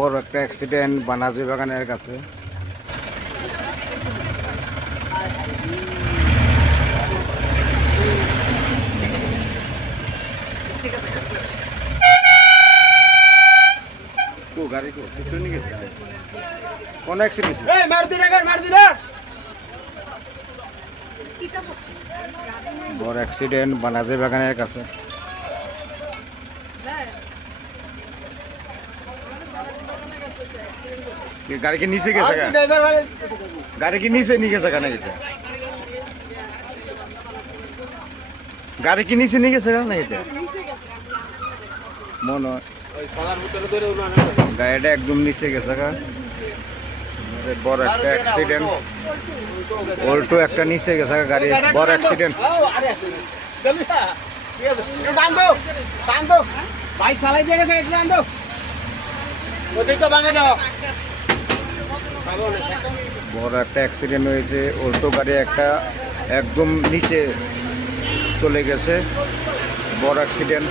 বড় একটা অ্যাক্সিডেন্ট বানাজি বাগানের কাছে। কোন অ্যাক্সিডেন্ট? বড় অ্যাক্সিডেন্ট বানাজি বাগানের কাছে। গাড়ি কি নিচে গেছে? গাড়ি কি নিচে নিয়ে গেছে? গাড়ি কি নিচে নিয়ে গেছে নাকি? মনে হয় গাড়িটা একদম নিচে গেছে। বড় একটা অ্যাক্সিডেন্ট, অল্টো একটা নিচে গেছে গাড়ি, বড় অ্যাক্সিডেন্ট। বড় একটা অ্যাক্সিডেন্ট হয়েছে, অল্টো গাড়ি একটা একদম নিচে চলে গেছে, বড় অ্যাক্সিডেন্ট।